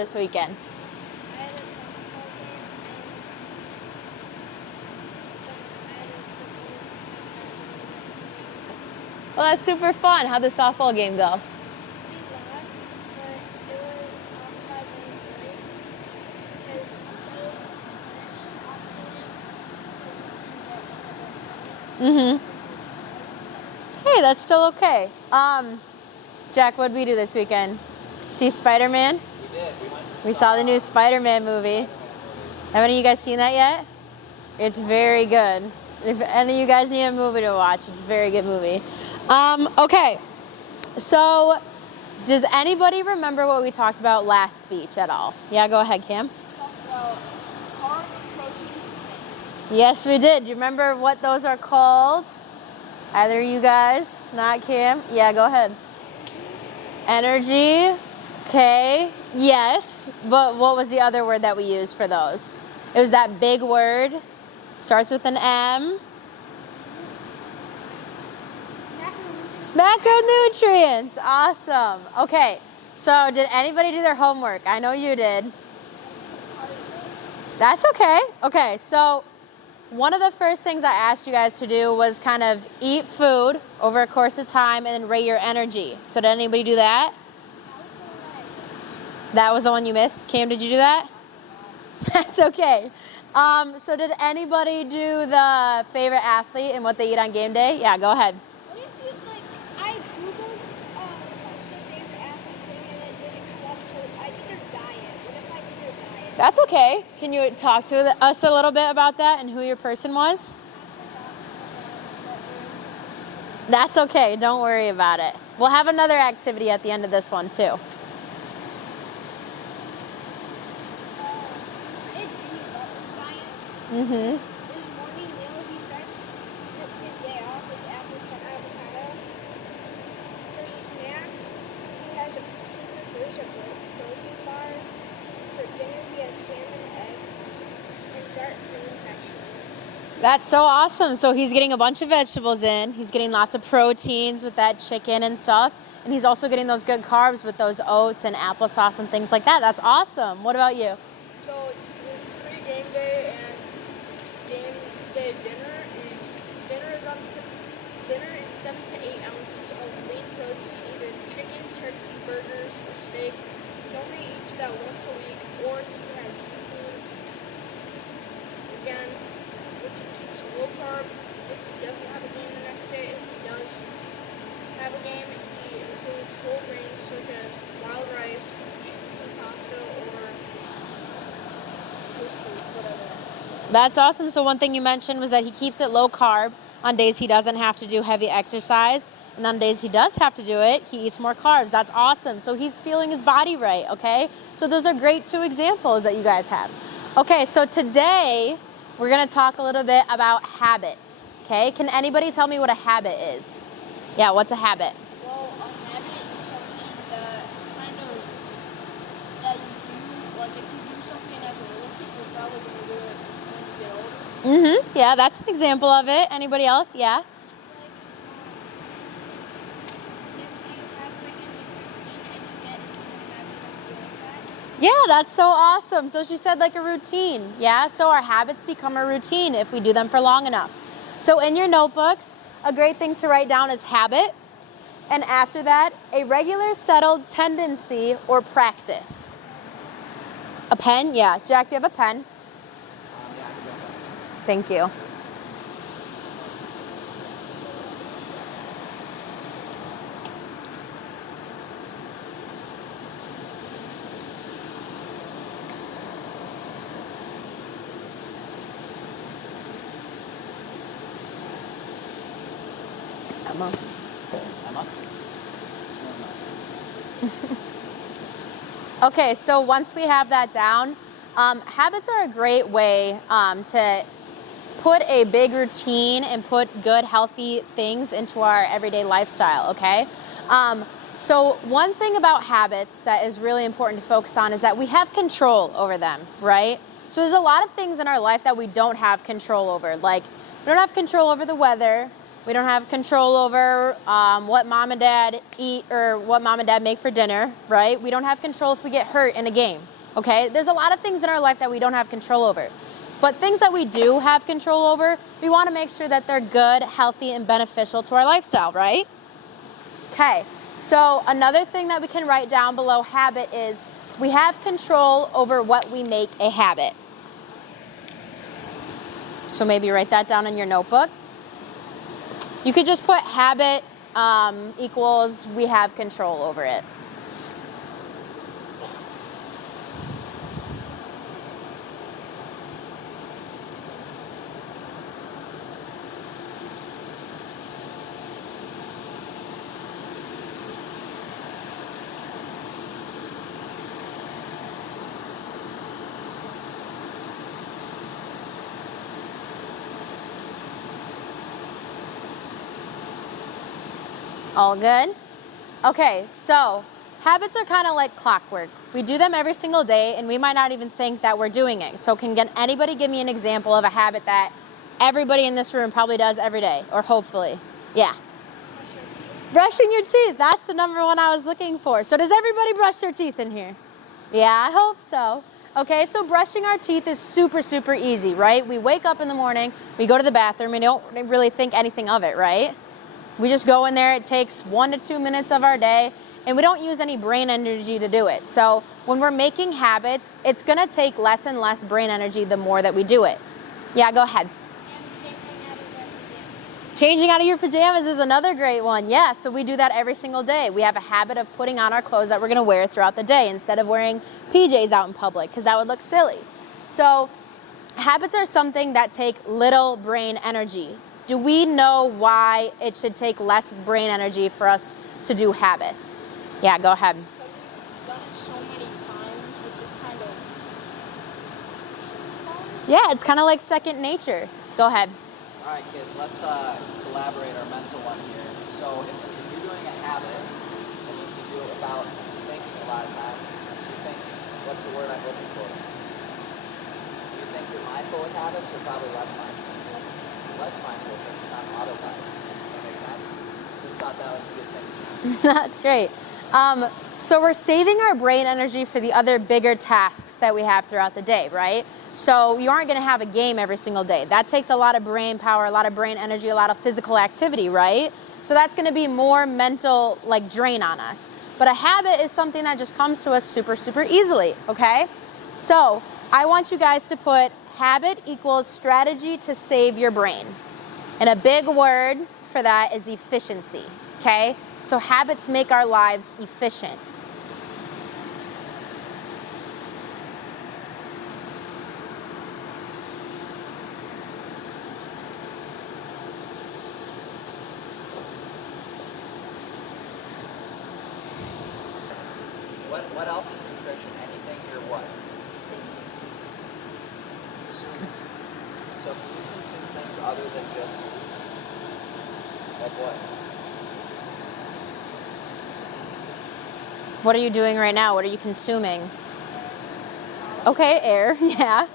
This weekend? Well, that's super fun. How'd the softball game go? Mm-hmm. Hey, that's still okay. Jack, what did we do this weekend? See Spider-Man? We did. We saw the new Spider-Man movie. Have any of you guys seen that yet? It's very good. If any of you guys need a movie to watch, it's a very good movie. Okay, so does anybody remember what we talked about last speech at all? Yeah, go ahead, Cam. We talked about carbs, proteins, and fats. Yes, we did. Do you remember what those are called? Either you guys, not Cam. Yeah, go ahead. Energy. Okay. Yes, but what was the other word that we used for those? It was that big word. Starts with an M. Macronutrients. Awesome. Okay, so did anybody do their homework? I know you did. That's okay. Okay, so one of the first things I asked you guys to do was kind of eat food over a course of time and then rate your energy. So did anybody do that? That was the one you missed? Cam, did you do that? That's okay. So did anybody do the favorite athlete and what they eat on game day? Yeah, go ahead. What if you, I Googled, the favorite athlete thing and it didn't come up, so I did their diet. What if I did their diet? That's okay. Can you talk to us a little bit about that and who your person was? That's okay. Don't worry about it. We'll have another activity at the end of this one, too. Mm-hmm. His morning meal, he starts his day off with apples and avocado. For snack, he has a protein bar. For dinner, he has salmon, eggs, and dark green vegetables. That's so awesome. So he's getting a bunch of vegetables in. He's getting lots of proteins with that chicken and stuff. And he's also getting those good carbs with those oats and applesauce and things like that. That's awesome. What about you? So there's pre-game day and game day dinner is 7 to 8 ounces of lean protein, either chicken, turkey, burgers, or steak. He only eats that once a week, or he has seafood again, which he keeps low carb if he doesn't have a game the next day. If he does have a game, he includes whole grains such as wild rice, chickpea pasta, or couscous, whatever. That's awesome. So one thing you mentioned was that he keeps it low carb on days he doesn't have to do heavy exercise. And on days he does have to do it, he eats more carbs. That's awesome. So he's feeling his body right, okay? So those are great 2 examples that you guys have. Okay, so today we're going to talk a little bit about habits, okay? Can anybody tell me what a habit is? Yeah, what's a habit? Well, a habit is something that that you do, like if you do something as a little kid, you're probably going to do it when you get older. Mm-hmm. Yeah, that's an example of it. Anybody else? Yeah? If you have a routine and you get into the habit of doing that. Yeah, that's so awesome. So she said like a routine. Yeah, so our habits become a routine if we do them for long enough. So in your notebooks, a great thing to write down is habit. And after that, a regular settled tendency or practice. A pen? Yeah. Jack, do you have a pen? Yeah, I can go with that. Thank you. Emma. Emma? Okay, so once we have that down, habits are a great way to put a big routine and put good, healthy things into our everyday lifestyle, okay? So one thing about habits that is really important to focus on is that we have control over them, right? So there's a lot of things in our life that we don't have control over. Like, we don't have control over the weather, We don't have control over what mom and dad eat or what mom and dad make for dinner, right? We don't have control if we get hurt in a game, okay? There's a lot of things in our life that we don't have control over. But things that we do have control over, we want to make sure that they're good, healthy, and beneficial to our lifestyle, right? Okay, so another thing that we can write down below habit is we have control over what we make a habit. So maybe write that down in your notebook. You could just put habit equals we have control over it. All good? Okay, so habits are kind of like clockwork. We do them every single day and we might not even think that we're doing it. So can anybody give me an example of a habit that everybody in this room probably does every day, or hopefully? Yeah. Brushing your teeth. That's the number one I was looking for. So does everybody brush their teeth in here? Yeah, I hope so. Okay, so brushing our teeth is super, super easy, right? We wake up in the morning, we go to the bathroom, we don't really think anything of it, right? We just go in there, it takes 1 to 2 minutes of our day, and we don't use any brain energy to do it. So when we're making habits, it's gonna take less and less brain energy the more that we do it. Yeah, go ahead. Changing out of your pajamas is another great one. Yeah, so we do that every single day. We have a habit of putting on our clothes that we're gonna wear throughout the day instead of wearing PJs out in public, because that would look silly. So habits are something that take little brain energy. Do we know why it should take less brain energy for us to do habits? Yeah, go ahead. Because we've done it so many times, it just kind of... Yeah, it's kind of like second nature. Go ahead. All right, kids, let's collaborate our mental one here. So if you're doing a habit that needs to do it without thinking a lot of times, you think, what's the word I'm looking for? Do you think you're mindful with habits or probably less mindful? Less mindful because it's on autopilot. That makes sense? Just thought that was a good thing. That's great. So we're saving our brain energy for the other bigger tasks that we have throughout the day, right? So you aren't going to have a game every single day. That takes a lot of brain power, a lot of brain energy, a lot of physical activity, right? So that's going to be more mental like drain on us. But a habit is something that just comes to us super, super easily, okay? So I want you guys to put habit equals strategy to save your brain. And a big word for that is efficiency, okay? So habits make our lives efficient. What else is nutrition? Anything or what? Consume. So can you consume things other than just food? Like what? What are you doing right now? What are you consuming? Okay, air, yeah.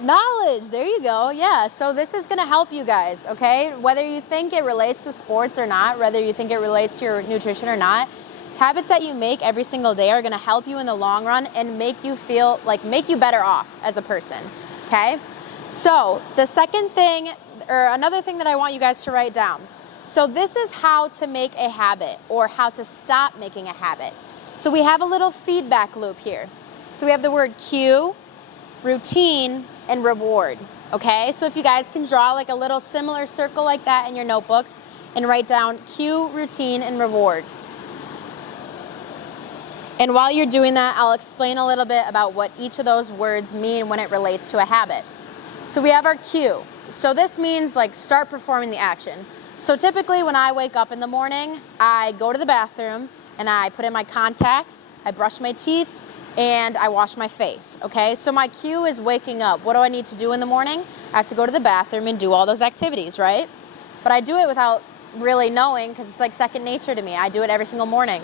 Knowledge, there you go, yeah. So this is gonna help you guys, okay? Whether you think it relates to sports or not, whether you think it relates to your nutrition or not, habits that you make every single day are gonna help you in the long run and make you feel, like make you better off as a person, okay? So the second thing, or another thing that I want you guys to write down. So this is how to make a habit or how to stop making a habit. So we have a little feedback loop here. So we have the word cue, routine, and reward, okay? So if you guys can draw like a little similar circle like that in your notebooks and write down cue, routine, and reward. And while you're doing that, I'll explain a little bit about what each of those words mean when it relates to a habit. So we have our cue. So this means like start performing the action. So typically when I wake up in the morning, I go to the bathroom and I put in my contacts, I brush my teeth, and I wash my face, okay? So my cue is waking up. What do I need to do in the morning? I have to go to the bathroom and do all those activities, right? But I do it without really knowing because it's like second nature to me. I do it every single morning.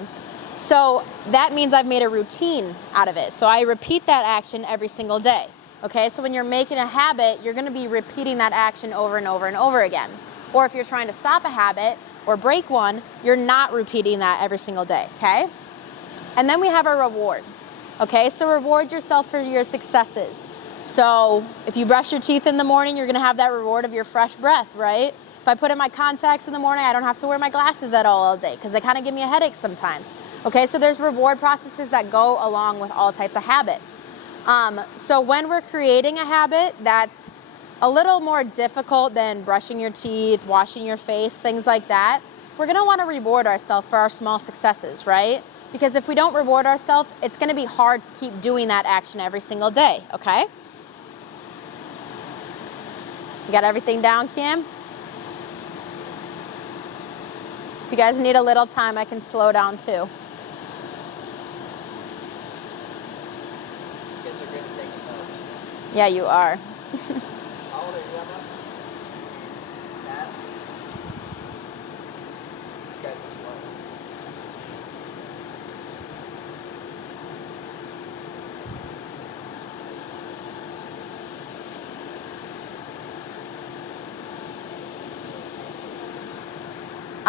So that means I've made a routine out of it. So I repeat that action every single day, okay? So when you're making a habit, you're gonna be repeating that action over and over and over again. Or if you're trying to stop a habit or break one, you're not repeating that every single day, okay? And then we have a reward, okay? So reward yourself for your successes. So if you brush your teeth in the morning, you're gonna have that reward of your fresh breath, right? If I put in my contacts in the morning, I don't have to wear my glasses at all day because they kind of give me a headache sometimes. Okay, so there's reward processes that go along with all types of habits. So when we're creating a habit that's a little more difficult than brushing your teeth, washing your face, things like that, we're gonna wanna reward ourselves for our small successes, right? Because if we don't reward ourselves, it's gonna be hard to keep doing that action every single day, okay? You got everything down, Kim? If you guys need a little time, I can slow down too. Kids are good at taking notes. Yeah, you are. How old are you, Emma? 10? You guys are slow.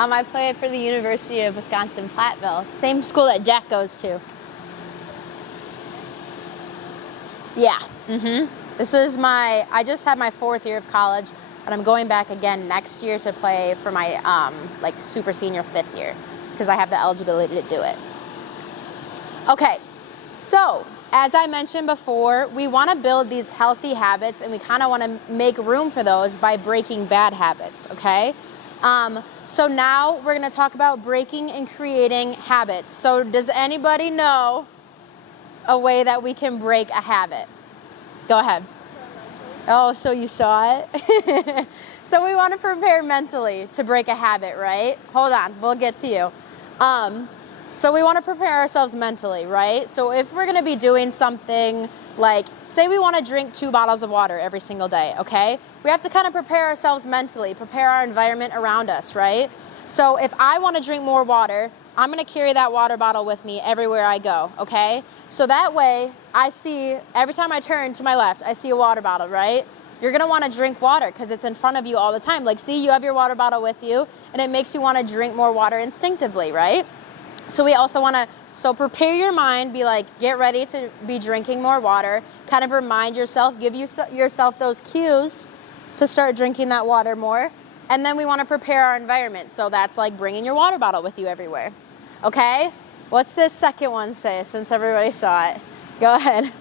I play for the University of Wisconsin-Platteville, same school that Jack goes to. Yeah. This is I just had my 4th year of college, but I'm going back again next year to play for my like super senior 5th year because I have the eligibility to do it. Okay, so as I mentioned before, we want to build these healthy habits and we kind of want to make room for those by breaking bad habits, okay? So now we're going to talk about breaking and creating habits. So does anybody know a way that we can break a habit? Go ahead. Oh, so you saw it? So we want to prepare mentally to break a habit, right? Hold on, we'll get to you. So we want to prepare ourselves mentally, right? So if we're going to be doing something like, say we want to drink 2 bottles of water every single day, okay? We have to kind of prepare ourselves mentally, prepare our environment around us, right? So if I want to drink more water, I'm going to carry that water bottle with me everywhere I go, okay? So that way, I see, every time I turn to my left, I see a water bottle, right? You're going to want to drink water because it's in front of you all the time. Like, see, you have your water bottle with you, and it makes you want to drink more water instinctively, right? So we also want to, so prepare your mind, be like, get ready to be drinking more water, kind of remind yourself, give yourself those cues to start drinking that water more. And then we want to prepare our environment. So that's like bringing your water bottle with you everywhere. Okay? What's this second one say, since everybody saw it? Go ahead.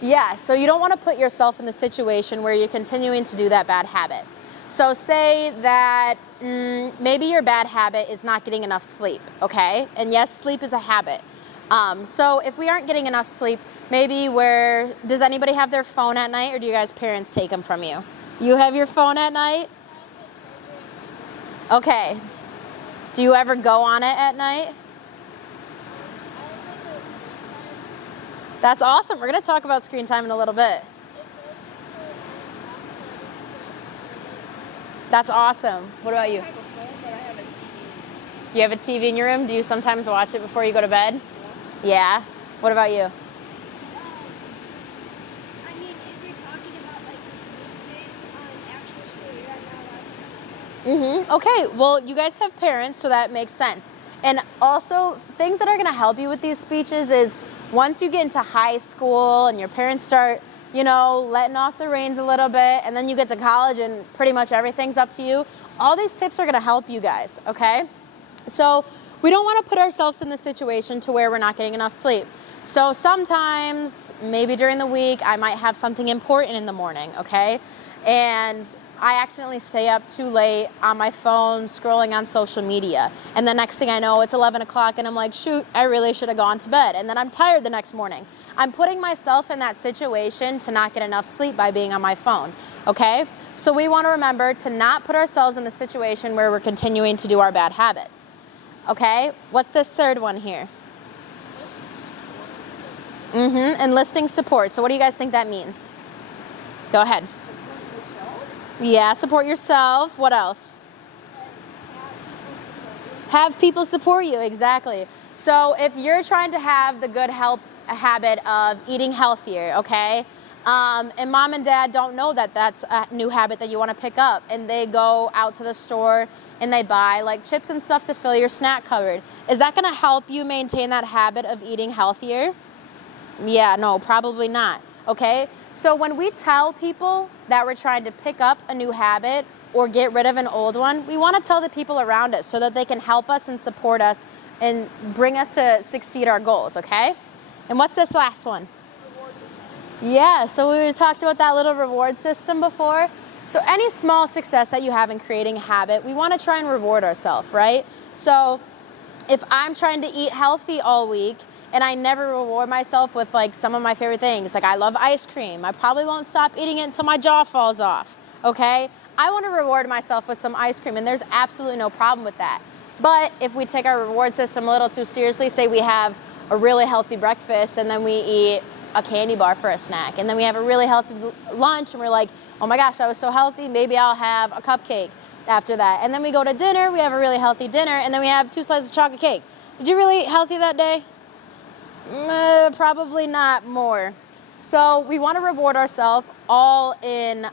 Yeah, so you don't want to put yourself in the situation where you're continuing to do that bad habit. So say that maybe your bad habit is not getting enough sleep, okay? And yes, sleep is a habit. So if we aren't getting enough sleep, maybe does anybody have their phone at night, or do you guys' parents take them from you? You have your phone at night? Okay. Do you ever go on it at night? That's awesome. We're going to talk about screen time in a little bit. That's awesome. What about you? I have a phone, but I have a TV. You have a TV in your room? Do you sometimes watch it before you go to bed? Yeah. What about you? I mean, if you're talking about like weekdays on actual school, you're not allowed to have it. Okay, well, you guys have parents, so that makes sense. And also, things that are going to help you with these speeches is once you get into high school and your parents start, you know, letting off the reins a little bit, and then you get to college and pretty much everything's up to you, all these tips are going to help you guys, okay? So we don't want to put ourselves in the situation to where we're not getting enough sleep. So sometimes, maybe during the week, I might have something important in the morning, okay? And I accidentally stay up too late on my phone scrolling on social media. And the next thing I know, it's 11 o'clock and I'm like, shoot, I really should have gone to bed. And then I'm tired the next morning. I'm putting myself in that situation to not get enough sleep by being on my phone, okay? So we want to remember to not put ourselves in the situation where we're continuing to do our bad habits, okay? What's this third one here? Enlisting support. So what do you guys think that means? Go ahead. Yeah, support yourself. What else? Have people support you, exactly. So if you're trying to have the good habit of eating healthier, okay? And mom and dad don't know that that's a new habit that you want to pick up, and they go out to the store and they buy like chips and stuff to fill your snack cupboard. Is that going to help you maintain that habit of eating healthier? Yeah, no, probably not. Okay, so when we tell people that we're trying to pick up a new habit or get rid of an old one, we want to tell the people around us so that they can help us and support us and bring us to succeed our goals, okay? And what's this last one? Yeah, so we talked about that little reward system before. So any small success that you have in creating a habit, we want to try and reward ourselves, right? So if I'm trying to eat healthy all week and I never reward myself with like some of my favorite things, like I love ice cream, I probably won't stop eating it until my jaw falls off, okay? I want to reward myself with some ice cream, and there's absolutely no problem with that. But if we take our reward system a little too seriously, say we have a really healthy breakfast and then we eat a candy bar for a snack, and then we have a really healthy lunch and we're like, oh my gosh, I was so healthy, maybe I'll have a cupcake after that. And then we go to dinner, we have a really healthy dinner, and then we have 2 slices of chocolate cake. Did you really eat healthy that day? Probably not more. So we want to reward ourselves all in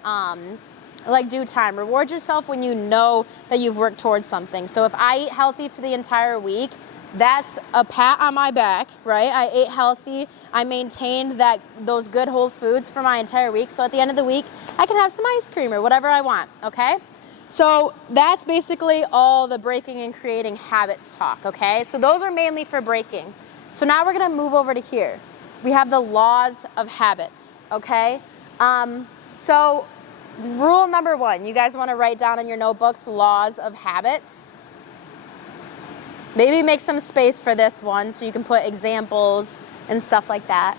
like due time. Reward yourself when you know that you've worked towards something. So if I eat healthy for the entire week, that's a pat on my back, right? I ate healthy. I maintained those good whole foods for my entire week. So at the end of the week, I can have some ice cream or whatever I want, okay? So that's basically all the breaking and creating habits talk, okay? So those are mainly for breaking. So now we're gonna move over to here. We have the laws of habits, okay? So rule number 1, you guys wanna write down in your notebooks laws of habits. Maybe make some space for this one so you can put examples and stuff like that.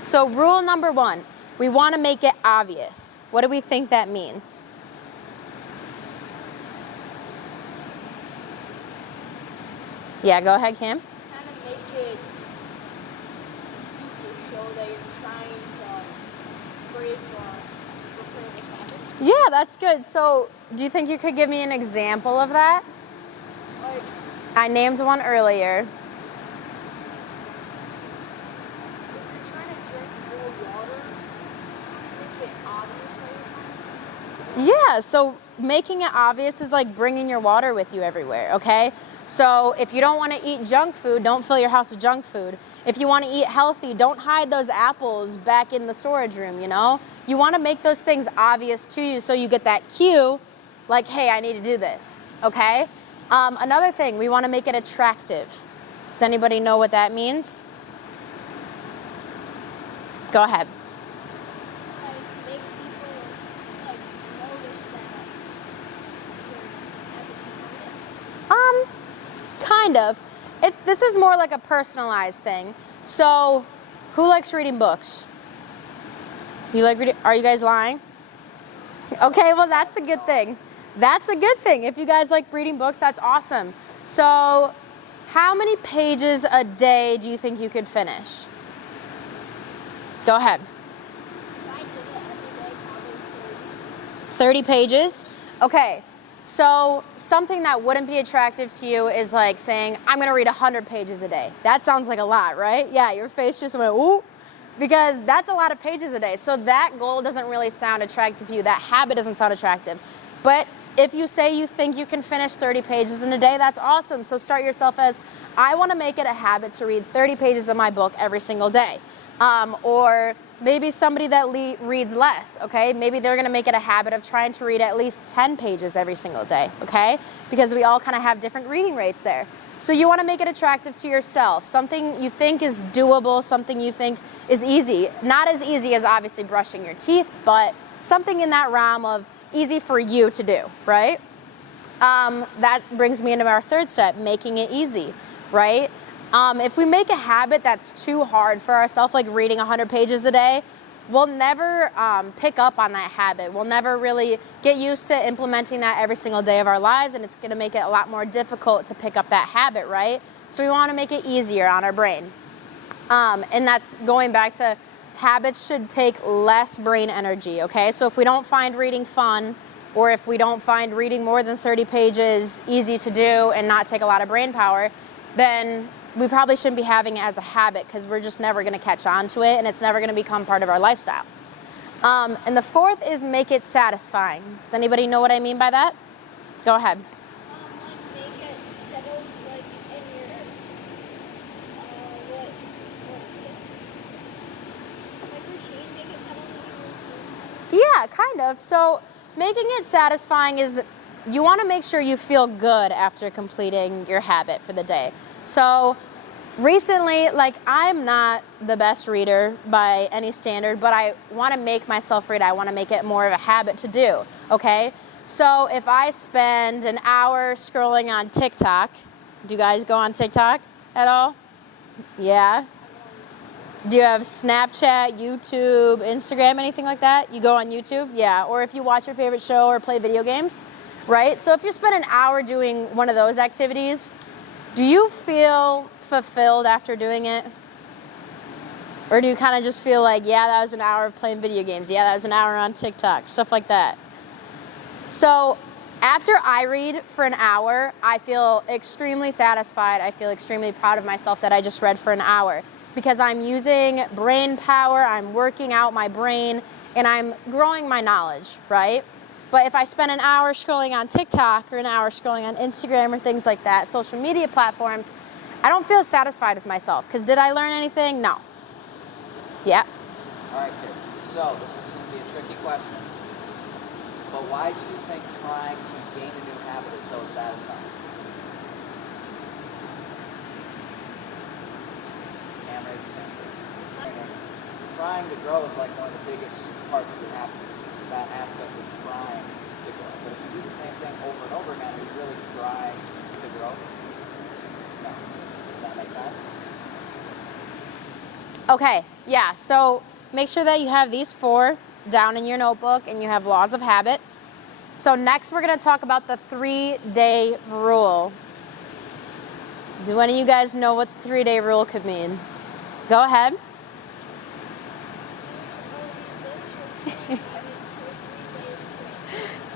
So rule number 1, we want to make it obvious. What do we think that means? Yeah, go ahead, Cam. Kind of make it easy to show that you're trying to break or repair this habit. Yeah, that's good. So do you think you could give me an example of that? Like, I named one earlier. if you're trying to drink more water, make it obvious that you're trying to. Yeah, so making it obvious is like bringing your water with you everywhere, okay? So if you don't want to eat junk food, don't fill your house with junk food. If you want to eat healthy, don't hide those apples back in the storage room, you know? You want to make those things obvious to you so you get that cue, like, hey, I need to do this, okay? Another thing, we want to make it attractive. Does anybody know what that means? Go ahead. Like, make people, like, notice that you're having fun. Kind of. This is more like a personalized thing. So, who likes reading books? You like reading? Are you guys lying? Okay, well that's a good thing. That's a good thing. If you guys like reading books, that's awesome. So, how many pages a day do you think you could finish? Go ahead. If I did it every day, probably 30 pages? Okay. So something that wouldn't be attractive to you is like saying, I'm gonna read 100 pages a day. That sounds like a lot, right? Yeah, your face just went, ooh, because that's a lot of pages a day. So that goal doesn't really sound attractive to you. That habit doesn't sound attractive. But if you say you think you can finish 30 pages in a day, that's awesome. So start yourself as, I wanna make it a habit to read 30 pages of my book every single day. Or maybe somebody that reads less, okay? Maybe they're gonna make it a habit of trying to read at least 10 pages every single day, okay? Because we all kind of have different reading rates there. So you wanna make it attractive to yourself, something you think is doable, something you think is easy. Not as easy as obviously brushing your teeth, but something in that realm of easy for you to do, right? That brings me into our third step, making it easy, right? If we make a habit that's too hard for ourselves, like reading 100 pages a day, we'll never pick up on that habit. We'll never really get used to implementing that every single day of our lives, and it's gonna make it a lot more difficult to pick up that habit, right? So we wanna make it easier on our brain. And that's going back to habits should take less brain energy, okay? So if we don't find reading fun, or if we don't find reading more than 30 pages easy to do and not take a lot of brain power, then we probably shouldn't be having it as a habit because we're just never going to catch on to it and it's never going to become part of our lifestyle. And the fourth is make it satisfying. Does anybody know what I mean by that? Go ahead. Like make it settled like in your what is it? Like routine, make it settled in your routine. Yeah, kind of. So making it satisfying is you want to make sure you feel good after completing your habit for the day. So recently, like, I'm not the best reader by any standard, but I want to make myself read. I want to make it more of a habit to do, okay? So if I spend an hour scrolling on TikTok, do you guys go on TikTok at all? Yeah? Do you have Snapchat, YouTube, Instagram, anything like that? You go on YouTube? Yeah. Or if you watch your favorite show or play video games, right? So if you spend an hour doing one of those activities, do you feel fulfilled after doing it? Or do you kind of just feel like, yeah, that was an hour of playing video games. Yeah, that was an hour on TikTok, stuff like that. So after I read for an hour, I feel extremely satisfied. I feel extremely proud of myself that I just read for an hour because I'm using brain power, I'm working out my brain, and I'm growing my knowledge, right? But if I spend an hour scrolling on TikTok or an hour scrolling on Instagram or things like that, social media platforms, I don't feel satisfied with myself because did I learn anything? No. Yeah. All right, kids. So this is going to be a tricky question. But why do you think trying to gain a new habit is so satisfying? Cam, raise your hand. Trying to grow is like one of the biggest parts of your happiness. That aspect of trying to grow. But if you do the same thing over and over again, are you really trying to grow? No. Does that make sense? Okay, yeah, so make sure that you have these 4 down in your notebook and you have laws of habits. So next we're going to talk about the 3-day rule. Do any of you guys know what the 3-day rule could mean? Go ahead.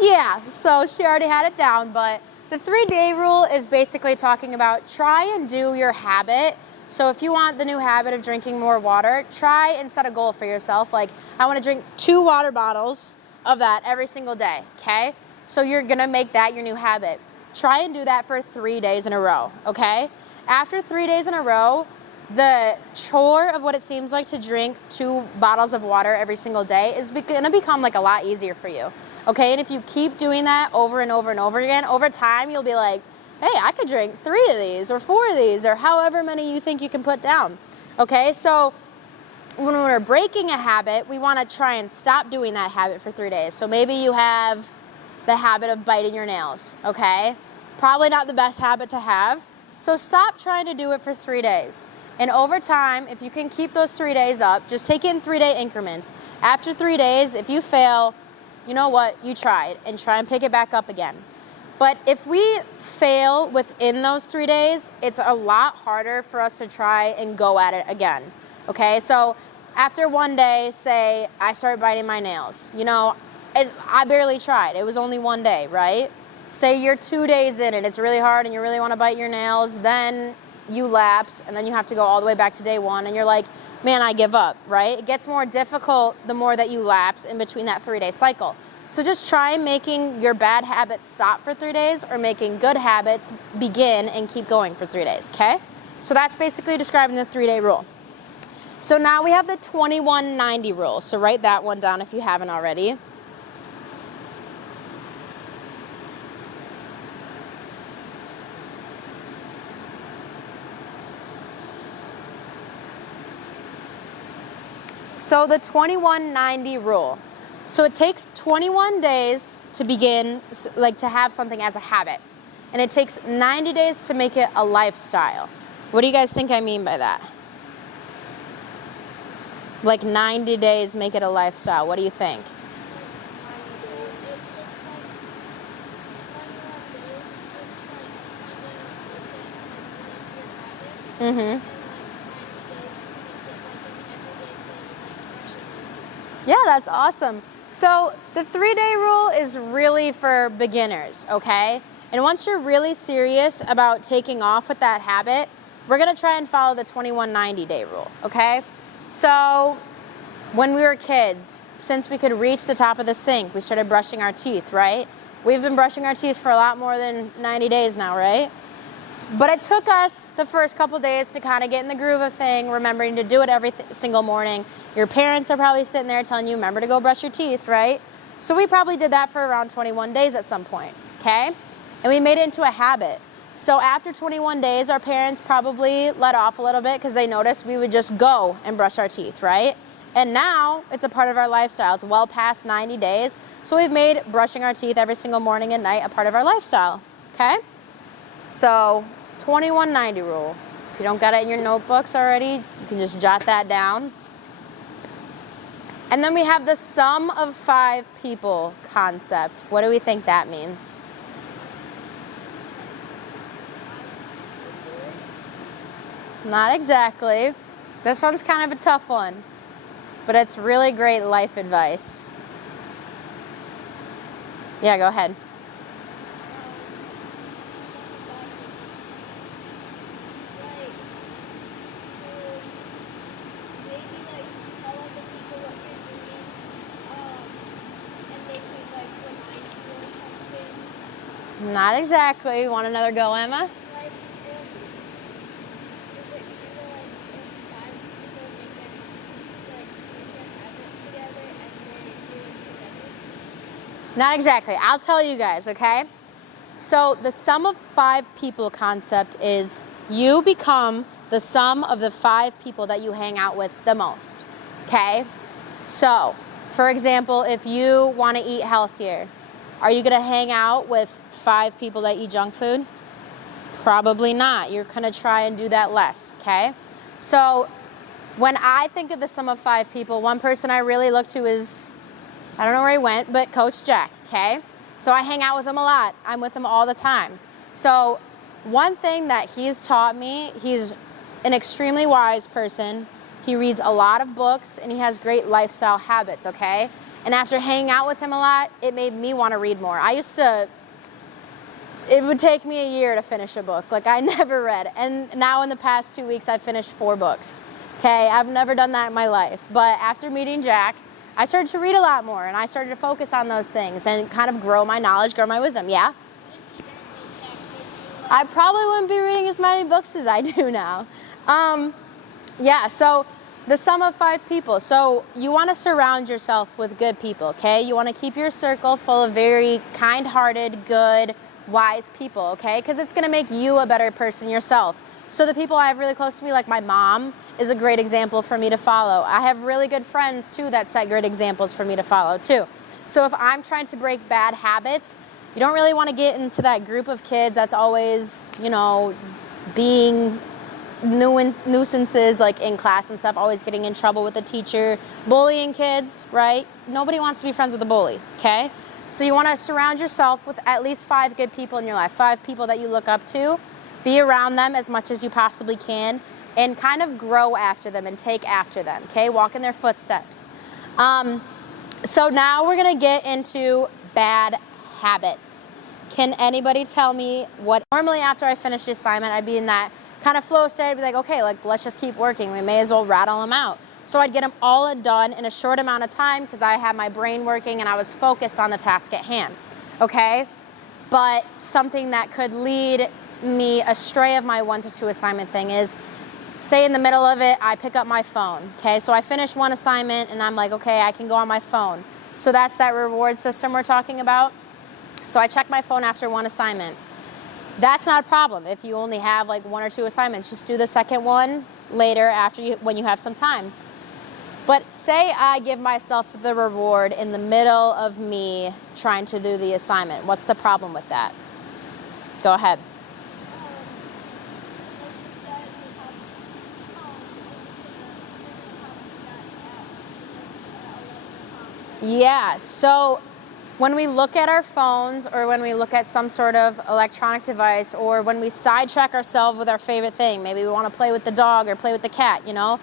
Yeah, so she already had it down, but the 3-day rule is basically talking about try and do your habit. So if you want the new habit of drinking more water, try and set a goal for yourself. Like, I want to drink 2 water bottles of that every single day, okay? So you're going to make that your new habit. Try and do that for 3 days in a row, okay? After 3 days in a row, the chore of what it seems like to drink 2 bottles of water every single day is going to become like a lot easier for you, okay? And if you keep doing that over and over and over again, over time you'll be like, hey, I could drink 3 of these or 4 of these or however many you think you can put down, okay? So when we're breaking a habit, we want to try and stop doing that habit for 3 days. So maybe you have the habit of biting your nails, okay? Probably not the best habit to have. So stop trying to do it for 3 days. And over time, if you can keep those 3 days up, just take it in 3-day increments. After 3 days, if you fail, you know what? You tried, and try and pick it back up again. But if we fail within those 3 days, it's a lot harder for us to try and go at it again, okay? So after 1 day, say I started biting my nails. You know, I barely tried. It was only 1 day, right? Say you're 2 days in and it's really hard and you really want to bite your nails, then you lapse and then you have to go all the way back to day 1 and you're like, man, I give up, right? It gets more difficult the more that you lapse in between that 3-day cycle. So just try making your bad habits stop for 3 days or making good habits begin and keep going for 3 days, okay? So that's basically describing the 3-day rule. So now we have the 21-90 rule. So write that one down if you haven't already. So the 21-90 rule. So it takes 21 days to begin, like to have something as a habit. And it takes 90 days to make it a lifestyle. What do you guys think I mean by that? Like 90 days make it a lifestyle. What do you think? Mm-hmm. Yeah, that's awesome. So the 3-day rule is really for beginners, okay? And once you're really serious about taking off with that habit, we're gonna try and follow the 21-90 day rule, okay? So when we were kids, since we could reach the top of the sink, we started brushing our teeth, right? We've been brushing our teeth for a lot more than 90 days now, right? But it took us the first couple days to kind of get in the groove of thing, remembering to do it every single morning. Your parents are probably sitting there telling you, remember to go brush your teeth, right? So we probably did that for around 21 days at some point, okay? And we made it into a habit. So after 21 days, our parents probably let off a little bit because they noticed we would just go and brush our teeth, right? And now it's a part of our lifestyle. It's well past 90 days. So we've made brushing our teeth every single morning and night a part of our lifestyle, okay? So 21-90 rule. If you don't got it in your notebooks already, you can just jot that down. And then we have the sum of 5 people concept. What do we think that means? Not exactly. This one's kind of a tough one, but it's really great life advice. Yeah, go ahead. Not exactly. Want another go, Emma? Not exactly. I'll tell you guys, okay? So the sum of 5 people concept is you become the sum of the 5 people that you hang out with the most, okay? So, for example, if you want to eat healthier, are you going to hang out with 5 people that eat junk food? Probably not. You're going to try and do that less, okay? So when I think of the sum of 5 people, one person I really look to is, I don't know where he went, but Coach Jack, okay? So I hang out with him a lot. I'm with him all the time. So one thing that he's taught me, he's an extremely wise person. He reads a lot of books and he has great lifestyle habits, okay? And after hanging out with him a lot, it made me want to read more. It would take me a year to finish a book. Like, I never read. And now in the past 2 weeks, I've finished 4 books, okay? I've never done that in my life. But after meeting Jack, I started to read a lot more and I started to focus on those things and kind of grow my knowledge, grow my wisdom, yeah? I probably wouldn't be reading as many books as I do now. Yeah, so the sum of 5 people. So you want to surround yourself with good people, okay? You want to keep your circle full of very kind-hearted, good, wise people, okay? Because it's going to make you a better person yourself. So the people I have really close to me, like my mom, is a great example for me to follow. I have really good friends, too, that set great examples for me to follow, too. So if I'm trying to break bad habits, you don't really want to get into that group of kids that's always, you know, being nuisances like in class and stuff, always getting in trouble with the teacher, bullying kids, right? Nobody wants to be friends with a bully, okay? So you want to surround yourself with at least 5 good people in your life, 5 people that you look up to. Be around them as much as you possibly can and kind of grow after them and take after them, okay? Walk in their footsteps. So now we're going to get into bad habits. Can anybody tell me what, normally after I finish the assignment, I'd be in that kind of flow state. I'd be like, okay, like, let's just keep working. We may as well rattle them out. So I'd get them all done in a short amount of time because I had my brain working and I was focused on the task at hand, okay? But something that could lead me astray of my 1 to 2 assignment thing is, say in the middle of it, I pick up my phone, okay? So I finish one assignment and I'm like, okay, I can go on my phone. So that's that reward system we're talking about. So I check my phone after one assignment. That's not a problem if you only have like 1 or 2 assignments. Just do the second one later when you have some time. But say I give myself the reward in the middle of me trying to do the assignment. What's the problem with that? Go ahead. Yeah, so when we look at our phones or when we look at some sort of electronic device or when we sidetrack ourselves with our favorite thing, maybe we want to play with the dog or play with the cat, you know,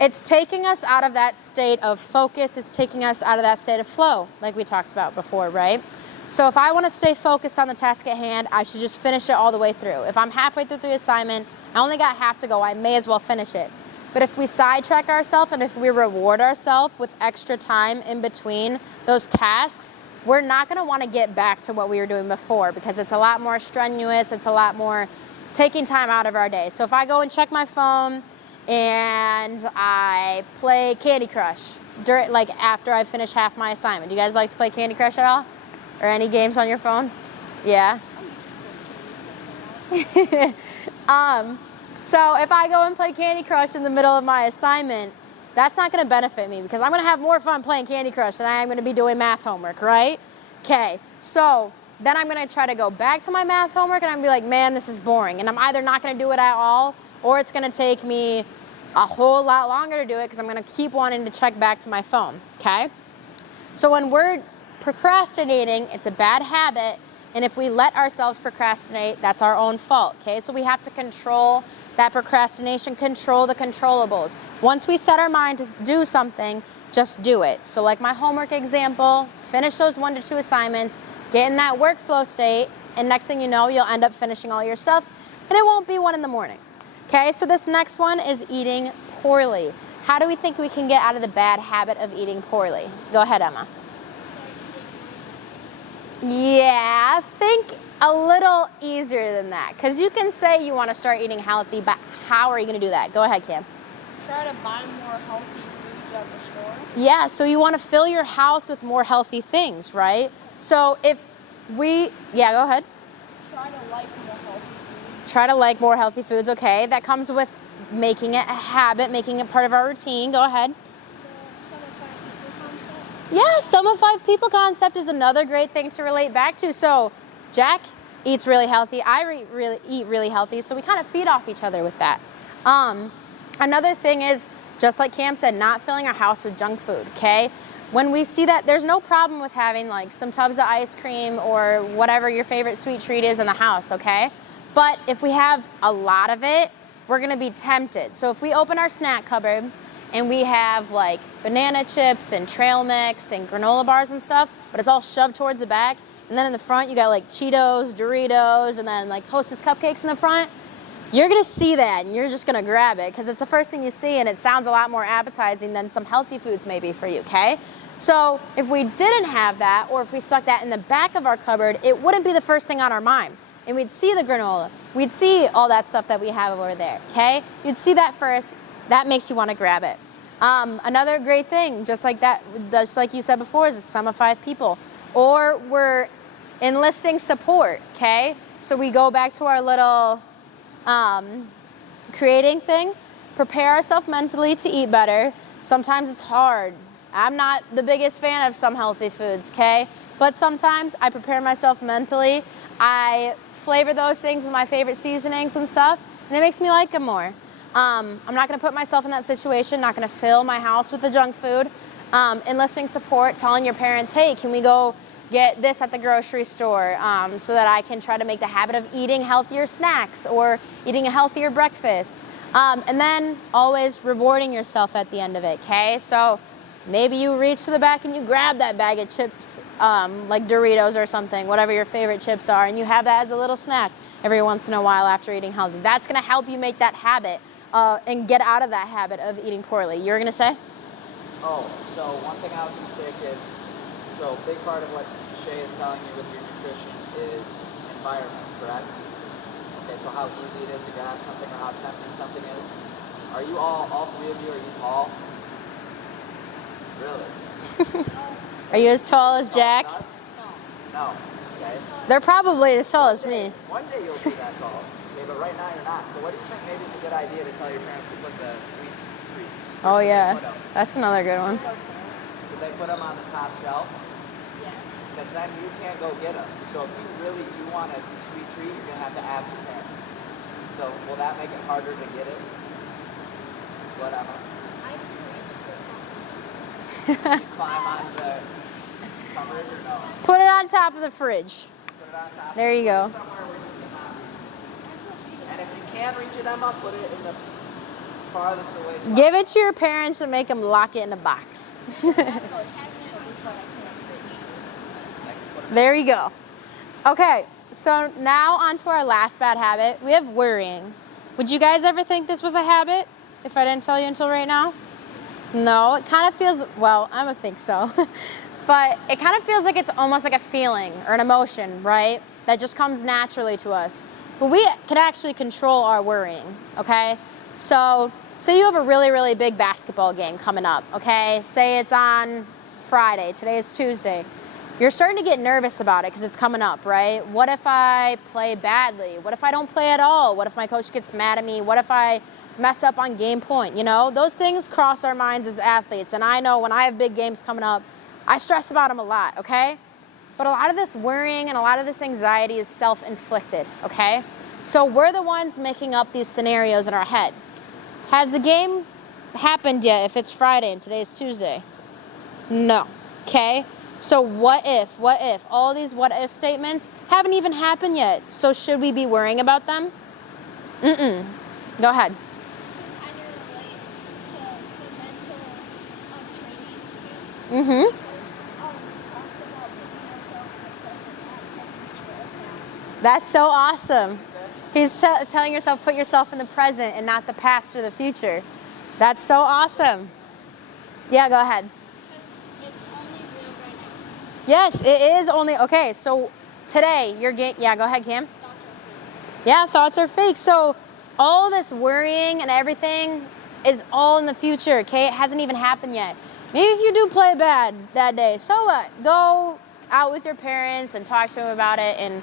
It's taking us out of that state of focus. It's taking us out of that state of flow, like we talked about before, right? So if I want to stay focused on the task at hand, I should just finish it all the way through. If I'm halfway through the assignment, I only got half to go, I may as well finish it. But if we sidetrack ourselves and if we reward ourselves with extra time in between those tasks, we're not going to want to get back to what we were doing before because it's a lot more strenuous. It's a lot more taking time out of our day. So if I go and check my phone and I play Candy Crush after I finish half my assignment. Do you guys like to play Candy Crush at all? Or any games on your phone? Yeah. So if I go and play Candy Crush in the middle of my assignment, that's not going to benefit me because I'm going to have more fun playing Candy Crush than I am going to be doing math homework, right? Okay, so then I'm going to try to go back to my math homework and I'm going to be like, man, this is boring. And I'm either not going to do it at all or it's going to take me a whole lot longer to do it because I'm going to keep wanting to check back to my phone, okay? So when we're procrastinating, it's a bad habit, and if we let ourselves procrastinate, that's our own fault, okay? So we have to control that procrastination, control the controllables. Once we set our mind to do something, just do it. So like my homework example, finish those 1 to 2 assignments, get in that workflow state, and next thing you know, you'll end up finishing all your stuff, and it won't be 1 in the morning. Okay, so this next one is eating poorly. How do we think we can get out of the bad habit of eating poorly? Go ahead, Emma. Yeah, think a little easier than that. Because you can say you want to start eating healthy, but how are you going to do that? Go ahead, Cam. Try to buy more healthy foods at the store. Yeah, so you want to fill your house with more healthy things, right? So if yeah, go ahead. Try to like more healthy foods. Try to like more healthy foods, okay. That comes with making it a habit, making it part of our routine. Go ahead. The sum of 5 people concept. Yeah, sum of 5 people concept is another great thing to relate back to. So Jack eats really healthy. I eat really healthy. So we kind of feed off each other with that. Another thing is, just like Cam said, not filling our house with junk food, okay? When we see that, there's no problem with having like some tubs of ice cream or whatever your favorite sweet treat is in the house, okay? But if we have a lot of it, we're gonna be tempted. So if we open our snack cupboard and we have like banana chips and trail mix and granola bars and stuff, but it's all shoved towards the back, and then in the front you got like Cheetos, Doritos, and then like Hostess cupcakes in the front, you're gonna see that and you're just gonna grab it because it's the first thing you see and it sounds a lot more appetizing than some healthy foods maybe for you, okay? So if we didn't have that, or if we stuck that in the back of our cupboard, it wouldn't be the first thing on our mind. And we'd see the granola, we'd see all that stuff that we have over there, okay? You'd see that first, that makes you wanna grab it. Another great thing, just like that, just like you said before, is a sum of 5 people. Or we're enlisting support, okay? So we go back to our little creating thing, prepare ourselves mentally to eat better. Sometimes it's hard. I'm not the biggest fan of some healthy foods, okay? But sometimes I prepare myself mentally. I flavor those things with my favorite seasonings and stuff, and it makes me like them more. I'm not gonna put myself in that situation, not gonna fill my house with the junk food. Enlisting support, telling your parents, hey, can we go get this at the grocery store so that I can try to make the habit of eating healthier snacks or eating a healthier breakfast. And then always rewarding yourself at the end of it, okay? So maybe you reach to the back and you grab that bag of chips, like Doritos or something, whatever your favorite chips are, and you have that as a little snack every once in a while after eating healthy. That's gonna help you make that habit and get out of that habit of eating poorly. You're gonna say? Oh, so one thing I was gonna say, kids, so a big part of what Shay is telling you with your nutrition is environment, correct? Okay, so how easy it is to grab something or how tempting something is. Are you all 3 of you, are you tall? Really? Are you as tall as Jack? No. Okay. They're probably as tall as me. One day you'll be that tall. Okay, but right now you're not. So what do you think maybe is a good idea to tell your parents to put the sweets? Oh yeah, that's another good one. So they put them on the top shelf? Because then you can't go get them. So if you really do want a sweet treat, you're going to have to ask your parents. So will that make it harder to get it? Whatever. You climb on the cupboard or no? Put it on top of the fridge. Put it on top. There you go. Somewhere where you cannot. And if you can reach it, Emma, put it in the farthest away spot. Give it to your parents and make them lock it in a box. There you go. Okay, so now on to our last bad habit. We have worrying. Would you guys ever think this was a habit if I didn't tell you until right now? No, it kind of feels, well, I don't think so. But it kind of feels like it's almost like a feeling or an emotion, right? That just comes naturally to us. But we can actually control our worrying, okay? So say you have a really, really big basketball game coming up, okay? Say it's on Friday, today is Tuesday. You're starting to get nervous about it because it's coming up, right? What if I play badly? What if I don't play at all? What if my coach gets mad at me? What if I mess up on game point? You know, those things cross our minds as athletes. And I know when I have big games coming up, I stress about them a lot, okay? But a lot of this worrying and a lot of this anxiety is self-inflicted, okay? So we're the ones making up these scenarios in our head. Has the game happened yet if it's Friday and today is Tuesday? No, okay? So what if, all these what if statements haven't even happened yet. So should we be worrying about them? Mm-mm. Go ahead. Kind of relate to the mental training. Mm-hmm. That's so awesome. He's telling yourself, put yourself in the present and not the past or the future. That's so awesome. Yeah, go ahead. It's only real right now. Yes, it is only, okay, so today, yeah, go ahead, Cam. Yeah, thoughts are fake. So all this worrying and everything is all in the future, okay? It hasn't even happened yet. Maybe if you do play bad that day, so what? Go out with your parents and talk to them about it and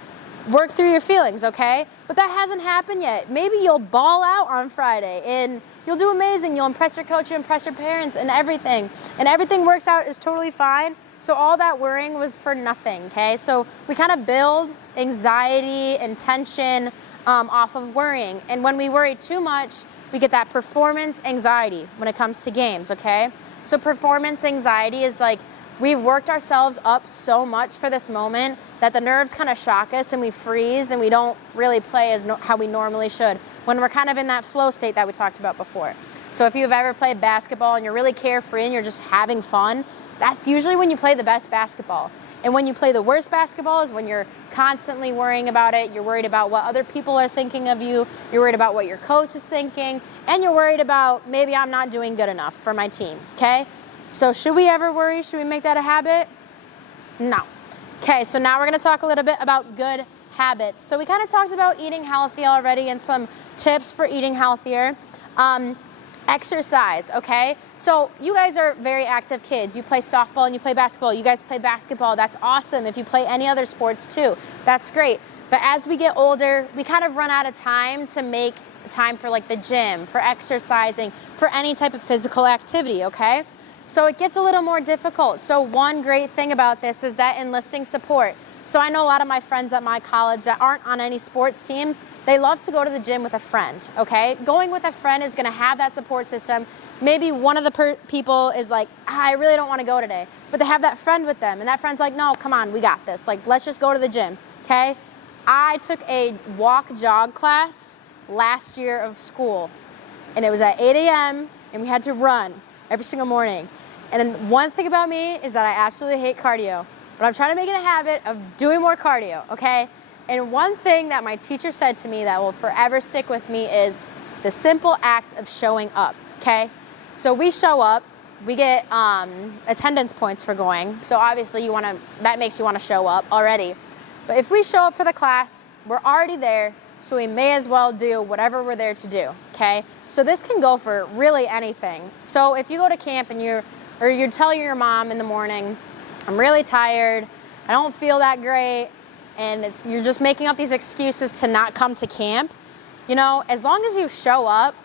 work through your feelings, okay? But that hasn't happened yet. Maybe you'll ball out on Friday and you'll do amazing. You'll impress your coach, you'll impress your parents and everything. And everything works out is totally fine. So all that worrying was for nothing, okay? So we kind of build anxiety and tension off of worrying. And when we worry too much, we get that performance anxiety when it comes to games, okay? So performance anxiety is like, we've worked ourselves up so much for this moment that the nerves kind of shock us and we freeze and we don't really play as how we normally should when we're kind of in that flow state that we talked about before. So if you've ever played basketball and you're really carefree and you're just having fun, that's usually when you play the best basketball. And when you play the worst basketball is when you're constantly worrying about it, you're worried about what other people are thinking of you, you're worried about what your coach is thinking, and you're worried about maybe I'm not doing good enough for my team, okay? So should we ever worry? Should we make that a habit? No. Okay, so now we're gonna talk a little bit about good habits. So we kind of talked about eating healthy already and some tips for eating healthier. Exercise, okay? So you guys are very active kids. You play softball and you play basketball. You guys play basketball, that's awesome. If you play any other sports too, that's great. But as we get older, we kind of run out of time to make time for like the gym, for exercising, for any type of physical activity, okay? So it gets a little more difficult. So one great thing about this is that enlisting support. So I know a lot of my friends at my college that aren't on any sports teams, they love to go to the gym with a friend, okay? Going with a friend is gonna have that support system. Maybe one of the people is like, I really don't wanna go today, but they have that friend with them and that friend's like, no, come on, we got this. Like, let's just go to the gym, okay? I took a walk jog class last year of school and it was at 8 a.m. and we had to run every single morning. And one thing about me is that I absolutely hate cardio. But I'm trying to make it a habit of doing more cardio, okay? And one thing that my teacher said to me that will forever stick with me is the simple act of showing up, okay? So we show up, we get attendance points for going. So obviously that makes you wanna show up already. But if we show up for the class, we're already there, so we may as well do whatever we're there to do, okay? So this can go for really anything. So if you go to camp and you're telling your mom in the morning, I'm really tired, I don't feel that great, and you're just making up these excuses to not come to camp, you know, as long as you show up,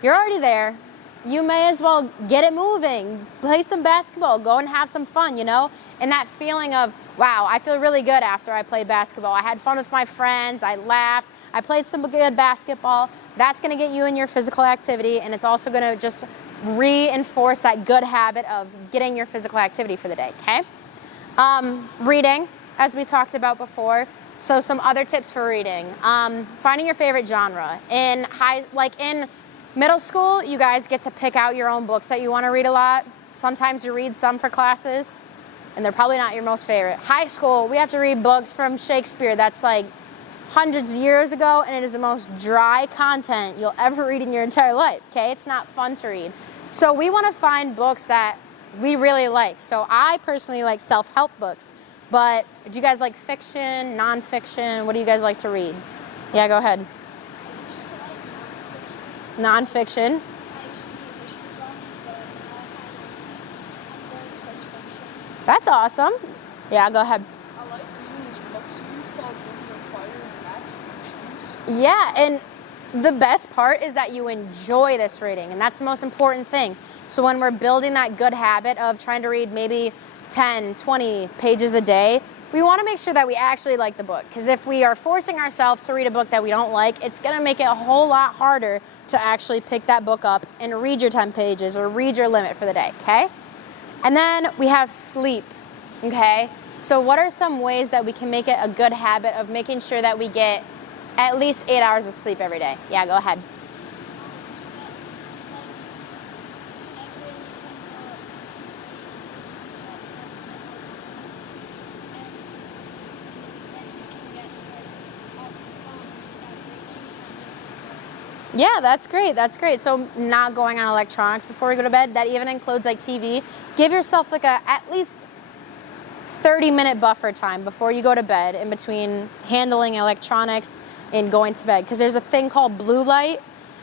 you're already there. You may as well get it moving, play some basketball, go and have some fun, you know? And that feeling of, wow, I feel really good after I played basketball. I had fun with my friends, I laughed, I played some good basketball. That's gonna get you in your physical activity, and it's also gonna just reinforce that good habit of getting your physical activity for the day, okay? Reading, as we talked about before. So some other tips for reading. Finding your favorite genre. In Middle school, you guys get to pick out your own books that you want to read a lot. Sometimes you read some for classes, and they're probably not your most favorite. High school, we have to read books from Shakespeare that's like hundreds of years ago, and it is the most dry content you'll ever read in your entire life, okay? It's not fun to read. So we want to find books that we really like. So I personally like self-help books, but do you guys like fiction, nonfiction? What do you guys like to read? Yeah, go ahead. Nonfiction. That's awesome. Yeah, go ahead. I like reading this book series called Wings of Fire and Max Fictions. Yeah, and the best part is that you enjoy this reading, and that's the most important thing. So when we're building that good habit of trying to read maybe 10, 20 pages a day, we want to make sure that we actually like the book. Because if we are forcing ourselves to read a book that we don't like, it's going to make it a whole lot harder to actually pick that book up and read your 10 pages or read your limit for the day, okay? And then we have sleep, okay? So what are some ways that we can make it a good habit of making sure that we get at least 8 hours of sleep every day? Yeah, go ahead. Yeah, that's great. That's great. So not going on electronics before we go to bed. That even includes like TV. Give yourself like a at least 30-minute buffer time before you go to bed in between handling electronics and going to bed. Because there's a thing called blue light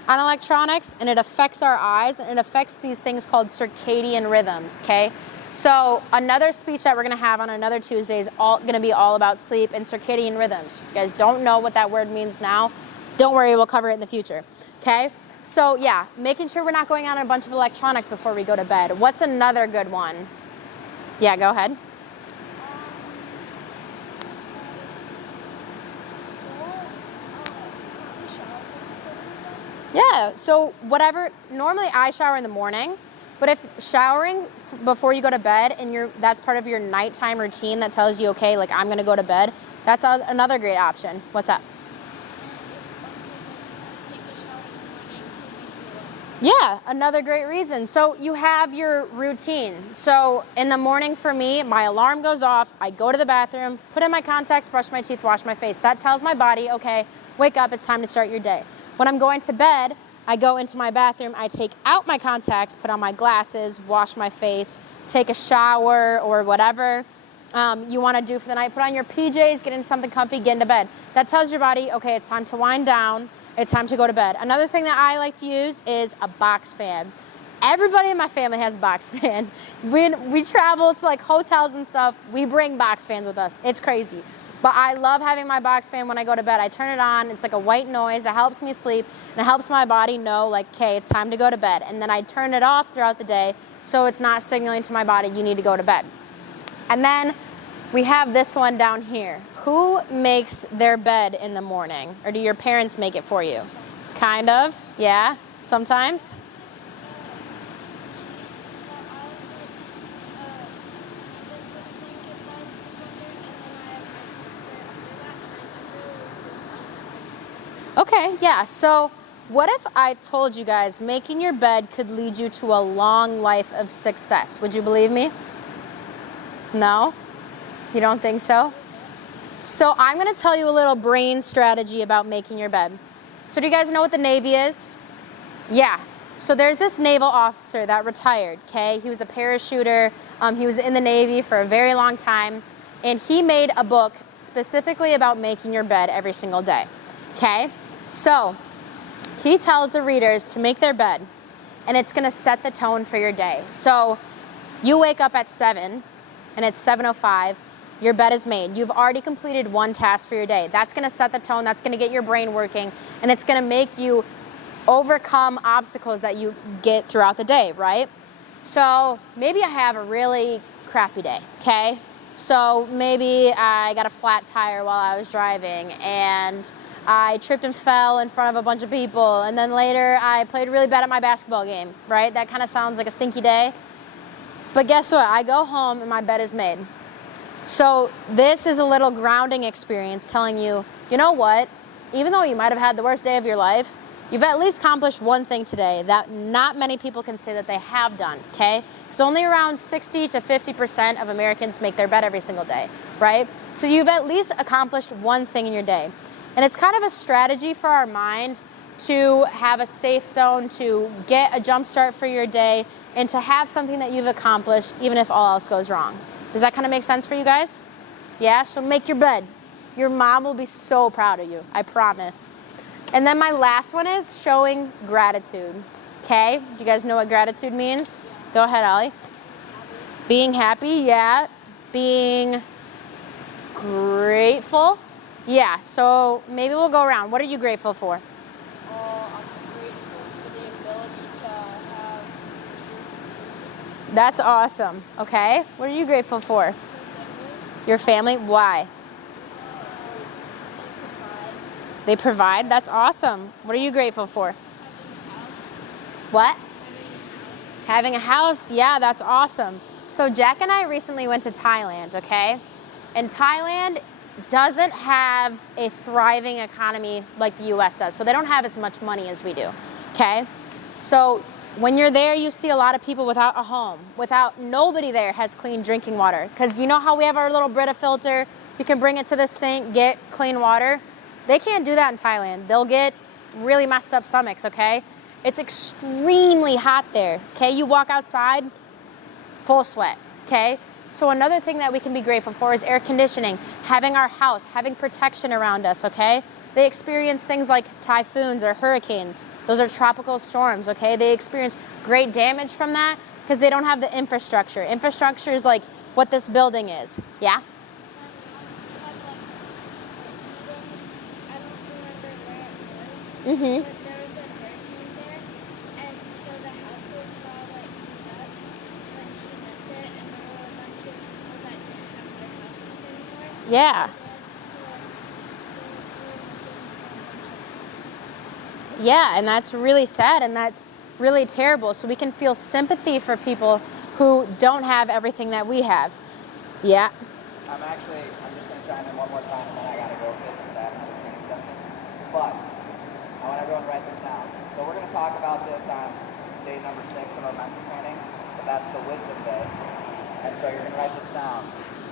on electronics, and it affects our eyes, and it affects these things called circadian rhythms, okay? So another speech that we're going to have on another Tuesday is going to be all about sleep and circadian rhythms. If you guys don't know what that word means now, don't worry, we'll cover it in the future. Okay, so yeah, making sure we're not going on a bunch of electronics before we go to bed. What's another good one? Yeah, go ahead. Yeah, so whatever, normally I shower in the morning, but if showering before you go to bed and that's part of your nighttime routine that tells you, okay, like I'm gonna go to bed, that's another great option. What's up? Yeah, another great reason. So you have your routine. So in the morning for me, my alarm goes off, I go to the bathroom, put in my contacts, brush my teeth, wash my face. That tells my body, okay, wake up, it's time to start your day. When I'm going to bed, I go into my bathroom, I take out my contacts, put on my glasses, wash my face, take a shower or whatever you want to do for the night. Put on your PJs, get into something comfy, get into bed. That tells your body, okay, it's time to wind down. It's time to go to bed. Another thing that I like to use is a box fan. Everybody in my family has a box fan. When we travel to like hotels and stuff, we bring box fans with us. It's crazy. But I love having my box fan when I go to bed. I turn it on, it's like a white noise, it helps me sleep, and it helps my body know like, okay, it's time to go to bed. And then I turn it off throughout the day so it's not signaling to my body, you need to go to bed. And then we have this one down here. Who makes their bed in the morning? Or do your parents make it for you? Kind of, yeah, sometimes. Okay, yeah, so what if I told you guys making your bed could lead you to a long life of success? Would you believe me? No? You don't think so? So I'm going to tell you a little brain strategy about making your bed. So do you guys know what the Navy is? Yeah. So there's this naval officer that retired, okay? He was a parachuter. He was in the Navy for a very long time. And he made a book specifically about making your bed every single day, okay? So he tells the readers to make their bed, and it's going to set the tone for your day. So you wake up at 7, and it's 7:05. Your bed is made. You've already completed one task for your day. That's going to set the tone. That's going to get your brain working, and it's going to make you overcome obstacles that you get throughout the day, right? So maybe I have a really crappy day, okay? So maybe I got a flat tire while I was driving, and I tripped and fell in front of a bunch of people, and then later I played really bad at my basketball game, right? That kind of sounds like a stinky day. But guess what? I go home and my bed is made. So this is a little grounding experience telling you, you know what? Even though you might have had the worst day of your life, you've at least accomplished one thing today that not many people can say that they have done, okay? Because only around 60 to 50% of Americans make their bed every single day, right? So you've at least accomplished one thing in your day. And it's kind of a strategy for our mind to have a safe zone, to get a jump start for your day, and to have something that you've accomplished even if all else goes wrong. Does that kind of make sense for you guys? Yeah, so make your bed. Your mom will be so proud of you, I promise. And then my last one is showing gratitude, okay? Do you guys know what gratitude means? Go ahead, Ollie. Being happy, yeah. Being grateful. Yeah, so maybe we'll go around. What are you grateful for? I'm grateful for the ability to have That's awesome. Okay. What are you grateful for? Your family? Why? They provide? That's awesome. What are you grateful for? What? Having a house? Yeah, that's awesome. So Jack and I recently went to Thailand, okay? And Thailand doesn't have a thriving economy like the US does. So they don't have as much money as we do, okay? So when you're there, you see a lot of people without a home, nobody there has clean drinking water. Because you know how we have our little Brita filter? You can bring it to the sink, get clean water. They can't do that in Thailand. They'll get really messed up stomachs, okay? It's extremely hot there, okay? You walk outside, full sweat, okay? So another thing that we can be grateful for is air conditioning, having our house, having protection around us, okay? They experience things like typhoons or hurricanes. Those are tropical storms, okay? They experience great damage from that because they don't have the infrastructure. Infrastructure is like what this building is, yeah? I don't remember where it was, Mm-hmm. but there was a hurricane there, and so the houses were all like beat up when she went there, and there were a bunch of people that didn't have their houses anymore. Yeah. Yeah, and that's really sad and that's really terrible. So we can feel sympathy for people who don't have everything that we have. Yeah. I'm just going to chime in one more time, and then I got to go, kids, for that another training session. But I want everyone to write this down. So we're going to talk about this on day number 6 of our mental training, but that's the wisdom day. And so you're going to write this down.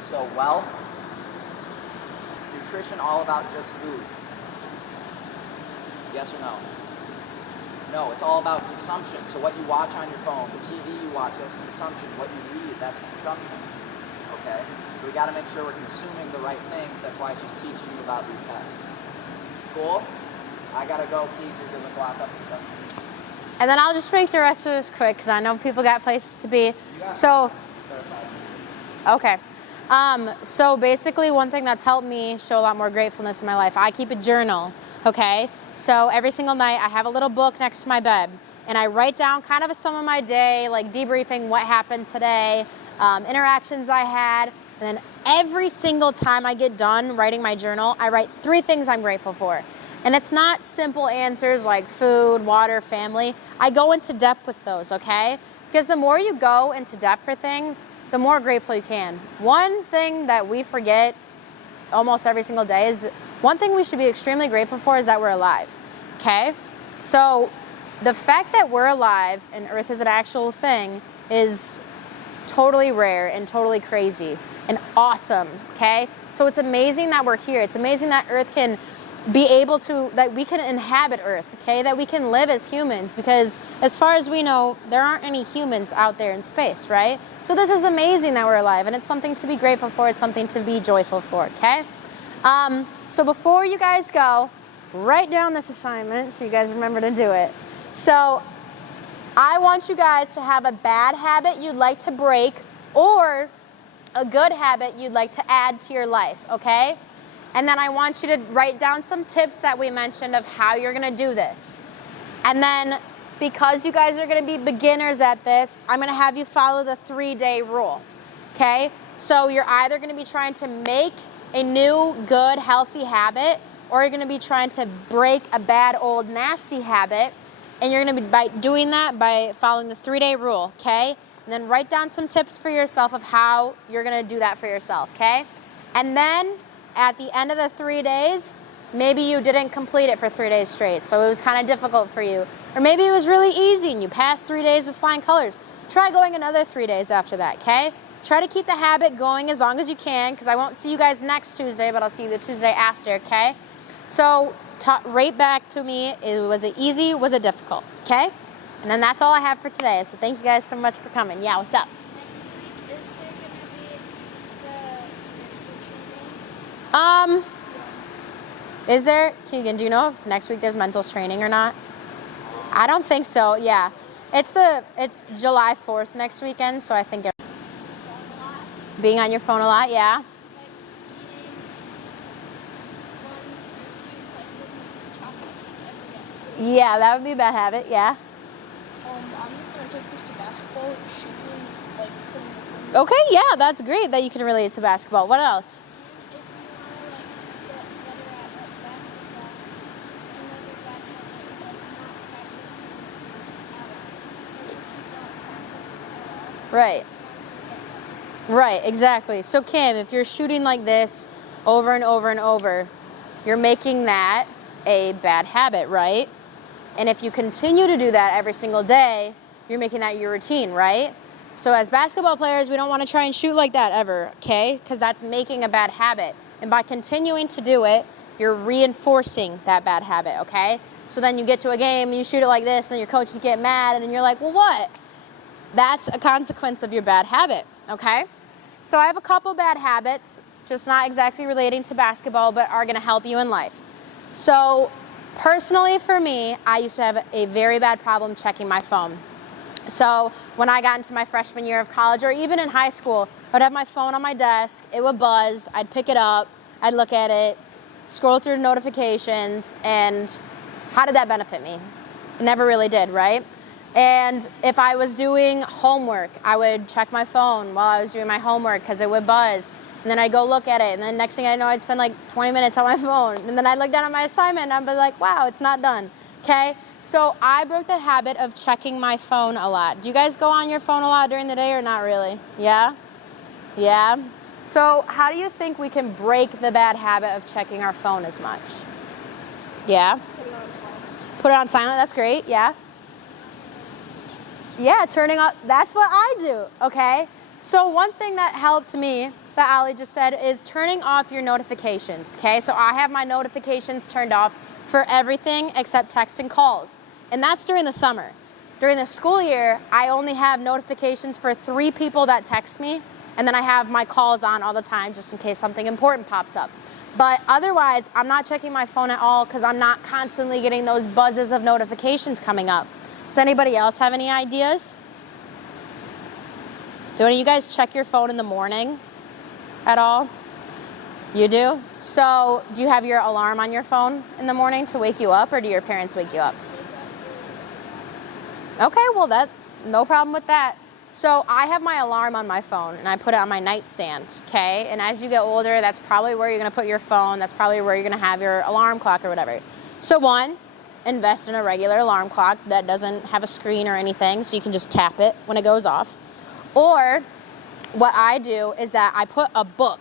So wealth, nutrition, all about just food. Yes or no? No, it's all about consumption. So what you watch on your phone, the TV you watch, that's consumption. What you read, that's consumption. Okay? So we got to make sure we're consuming the right things. That's why she's teaching you about these habits. Cool? I got to go, Keith. You're going to block up and stuff. And then I'll just make the rest of this quick because I know people got places to be. So, okay. So basically one thing that's helped me show a lot more gratefulness in my life, I keep a journal, okay? So every single night I have a little book next to my bed and I write down kind of some of my day, like debriefing what happened today, interactions I had, and then every single time I get done writing my journal, I write 3 things I'm grateful for. And it's not simple answers like food, water, family. I go into depth with those, okay? Because the more you go into depth for things, the more grateful you can. One thing that we forget almost every single day is that one thing we should be extremely grateful for is that we're alive, okay? So the fact that we're alive and Earth is an actual thing is totally rare and totally crazy and awesome, okay? So it's amazing that we're here. It's amazing that Earth can be able to, that we can inhabit Earth, okay? That we can live as humans because as far as we know, there aren't any humans out there in space, right? So this is amazing that we're alive and it's something to be grateful for. It's something to be joyful for, okay? So before you guys go, write down this assignment so you guys remember to do it. So I want you guys to have a bad habit you'd like to break or a good habit you'd like to add to your life, okay? And then I want you to write down some tips that we mentioned of how you're gonna do this. And then because you guys are gonna be beginners at this, I'm gonna have you follow the 3-day rule, okay? So you're either gonna be trying to make a new, good, healthy habit, or you're gonna be trying to break a bad, old, nasty habit. And you're gonna be by doing that by following the 3-day rule, okay? And then write down some tips for yourself of how you're gonna do that for yourself, okay? And then at the end of the 3 days, maybe you didn't complete it for 3 days straight, so it was kind of difficult for you. Or maybe it was really easy and you passed 3 days with flying colors. Try going another 3 days after that, okay? Try to keep the habit going as long as you can, because I won't see you guys next Tuesday, but I'll see you the Tuesday after, okay? So rate back to me, was it easy, was it difficult, okay? And then that's all I have for today, so thank you guys so much for coming. Yeah, what's up? Next week, is there going to be the mental training? Is there, Keegan, do you know if next week there's mentals training or not? I don't think so, yeah. It's July 4th next weekend, so I think being on your phone a lot, yeah. Like eating 1 or 2 slices of chocolate every day. Yeah, that would be a bad habit, yeah. I'm just gonna take this to basketball, shooting, like putting the phone. Okay, yeah, that's great that you can relate it to basketball. What else? If you want to get better at basketball, another bad habit is not practicing at all. If you don't practice at all, Right. you're not gonna get better. Right, exactly. So Kim, if you're shooting like this over and over and over, you're making that a bad habit, right? And if you continue to do that every single day, you're making that your routine, right? So as basketball players, we don't want to try and shoot like that ever, okay? Because that's making a bad habit. And by continuing to do it, you're reinforcing that bad habit, okay? So then you get to a game and you shoot it like this and your coaches get mad and you're like, well, what? That's a consequence of your bad habit, okay? So I have a couple bad habits, just not exactly relating to basketball, but are gonna help you in life. So personally for me, I used to have a very bad problem checking my phone. So when I got into my freshman year of college, or even in high school, I'd have my phone on my desk, it would buzz, I'd pick it up, I'd look at it, scroll through notifications, and how did that benefit me? It never really did, right? And if I was doing homework, I would check my phone while I was doing my homework because it would buzz. And then I'd go look at it, and then next thing I know, I'd spend like 20 minutes on my phone. And then I'd look down at my assignment, and I'd be like, wow, it's not done, okay? So I broke the habit of checking my phone a lot. Do you guys go on your phone a lot during the day or not really? Yeah? Yeah? So how do you think we can break the bad habit of checking our phone as much? Yeah? Put it on silent. Put it on silent, that's great, yeah? Yeah, turning off, that's what I do, okay? So one thing that helped me, that Ali just said, is turning off your notifications, okay? So I have my notifications turned off for everything except text and calls, and that's during the summer. During the school year, I only have notifications for 3 people that text me, and then I have my calls on all the time just in case something important pops up. But otherwise, I'm not checking my phone at all because I'm not constantly getting those buzzes of notifications coming up. Does anybody else have any ideas? Do any of you guys check your phone in the morning at all? You do? So do you have your alarm on your phone in the morning to wake you up, or do your parents wake you up? Okay, well, no problem with that. So I have my alarm on my phone and I put it on my nightstand, okay? And as you get older, that's probably where you're gonna put your phone. That's probably where you're gonna have your alarm clock or whatever. So one, invest in a regular alarm clock that doesn't have a screen or anything, so you can just tap it when it goes off. Or what I do is that I put a book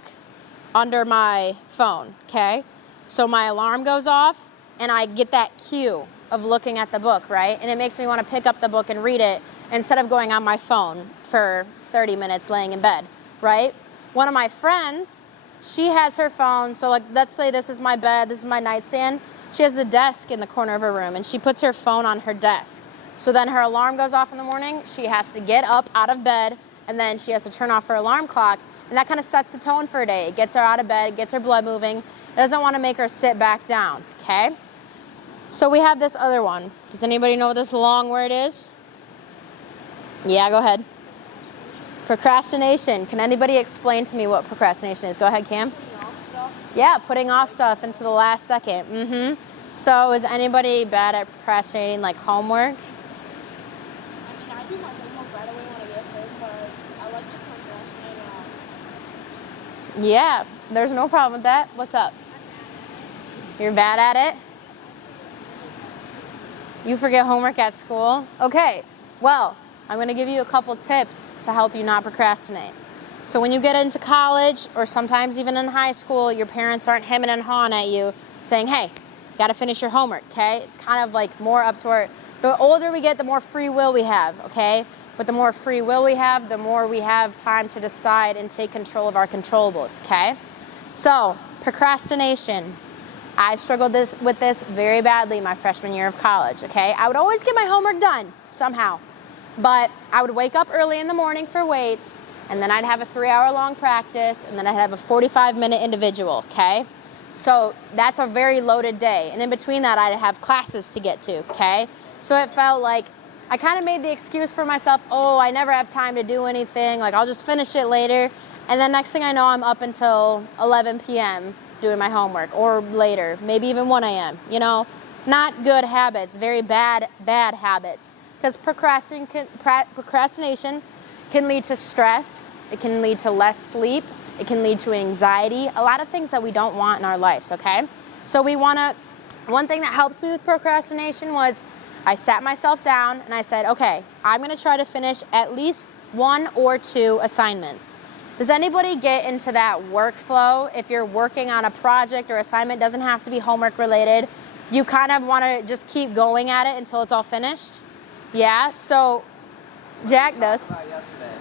under my phone, okay? So my alarm goes off and I get that cue of looking at the book, right? And it makes me want to pick up the book and read it instead of going on my phone for 30 minutes laying in bed, right? One of my friends, she has her phone, so like let's say this is my bed, this is my nightstand. She has a desk in the corner of her room and she puts her phone on her desk. So then her alarm goes off in the morning, she has to get up out of bed, and then she has to turn off her alarm clock, and that kind of sets the tone for a day. It gets her out of bed, it gets her blood moving. It doesn't want to make her sit back down, okay? So we have this other one. Does anybody know what this long word is? Yeah, go ahead. Procrastination. Can anybody explain to me what procrastination is? Go ahead, Cam. Putting off stuff. Yeah, putting off stuff into the last second. So is anybody bad at procrastinating like homework? I mean, I do my homework right away when I get home, but I like to procrastinate on. Yeah, there's no problem with that. What's up? You're bad at it? You forget homework at school? Okay, well, I'm gonna give you a couple tips to help you not procrastinate. So when you get into college, or sometimes even in high school, your parents aren't hemming and hawing at you saying, hey, you gotta finish your homework, okay? It's kind of like more up to the older we get, the more free will we have, okay? But the more free will we have, the more we have time to decide and take control of our controllables, okay? So, procrastination. I struggled with this very badly my freshman year of college, okay? I would always get my homework done, somehow. But I would wake up early in the morning for weights, and then I'd have a 3-hour-long practice, and then I'd have a 45-minute individual, okay? So that's a very loaded day. And in between that, I'd have classes to get to, okay? So it felt like I kind of made the excuse for myself, oh, I never have time to do anything, like I'll just finish it later. And then next thing I know, I'm up until 11 p.m. doing my homework, or later, maybe even 1 a.m., you know? Not good habits, very bad habits. Because procrastination can lead to stress, it can lead to less sleep, it can lead to anxiety, a lot of things that we don't want in our lives, okay? So one thing that helped me with procrastination was I sat myself down and I said, okay, I'm gonna try to finish at least 1 or 2 assignments. Does anybody get into that workflow? If you're working on a project or assignment, doesn't have to be homework related, you kind of wanna just keep going at it until it's all finished? Yeah, so Jack does. What about yesterday?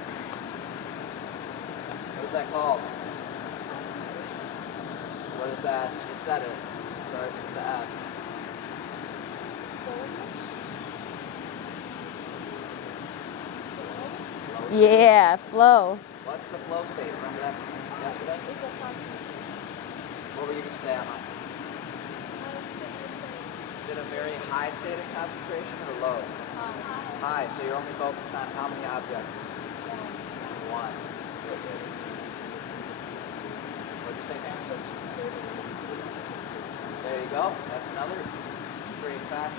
What is that called? What is that? She said it. Starts with the F. Yeah, flow. What's the flow state? Remember that yesterday? It's approximately. What were you going to say, Emma? Is it a very high state of concentration or low? High, so you're only focused on how many objects? One. What'd you say, Cam? There you go. That's another great fact.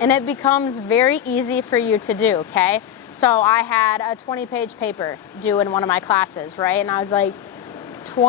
And it becomes very easy for you to do, okay? So I had a 20-page paper due in one of my classes, right? And I was like, 20